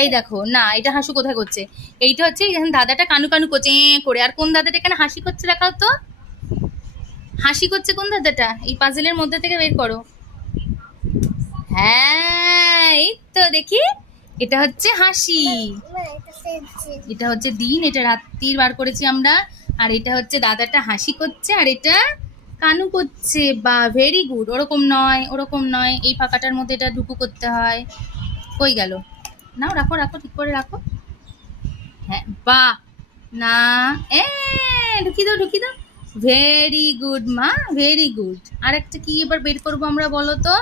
এই দেখো না, এটা হাসু কোথায় করছে? এইটা হচ্ছে এখানে দাদাটা কানু কানু করছে করে। আর কোন দাদাটা এখানে হাসি করছে দেখাও তো, হাসি করছে কোন দাদাটা? এই পাজেলের মধ্যে থেকে বের করো। হ্যাঁ এই তো দেখি, এটা হচ্ছে হাসি, এটা হচ্ছে দিন, এটা রাত্রির বার করেছি আমরা। আর এটা হচ্ছে দাদাটা হাসি করছে, আর এটা কানু করছে। বা ভেরি গুড। ওরকম নয়, ওরকম নয়, এই ফাঁকাটার মধ্যে এটা ঢুকু করতে হয়। কই গেল? নাও রাখো রাখো, ঠিক করে রাখো। হ্যাঁ বাহ, না এ ঢুকি দাও ঢুকি দাও। ভেরি গুড মা, ভেরি গুড। আর একটা কি এবার বের করবো আমরা বলো তো?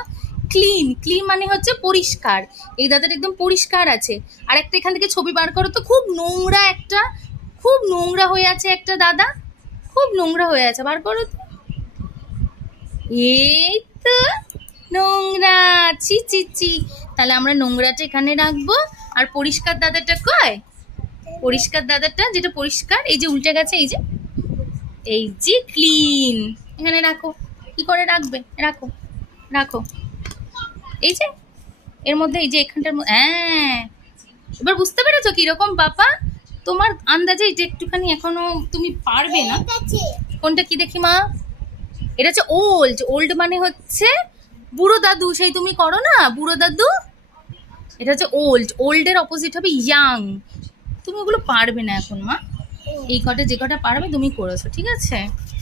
ক্লিন। ক্লিন মানে হচ্ছে পরিষ্কার। এই দাদাটা একদম পরিষ্কার আছে। আর একটা এখান থেকে ছবি বার করো তো, খুব নোংরা একটা, খুব নোংরা হয়ে আছে একটা দাদা, খুব নোংরা হয়ে আছে, বার করো তো। এই তো নোংরা, ছি ছি ছি। তাহলে আমরা নোংরাটা এখানে রাখবো, আর পরিষ্কার দাদাটা কয়? পরিষ্কার দাদাটা যেটা পরিষ্কার, এই যে উল্টে গেছে, এই যে, এই যে ক্লিন, এখানে রাখো। কি করে রাখবে? রাখো রাখো, এই যে এর মধ্যে, এই যে এখানটার মধ্যে। হ্যাঁ এবার বুঝতে পেরেছো কিরকম বাবা? তোমার আন্দাজে এটা একটুখানি এখনো তুমি পারবে না। কোনটা কি দেখি মা? এটা হচ্ছে ওল্ড। ওল্ড মানে হচ্ছে বুড়ো দাদু, সেই তুমি করো না বুড়ো দাদু। এটা হচ্ছে ওল্ড। ওল্ডের অপোজিট হবে ইয়াং। তুমি ওগুলো পারবে না এখন মা, এই কটা যে কটা পারবে তুমি করেছো, ঠিক আছে?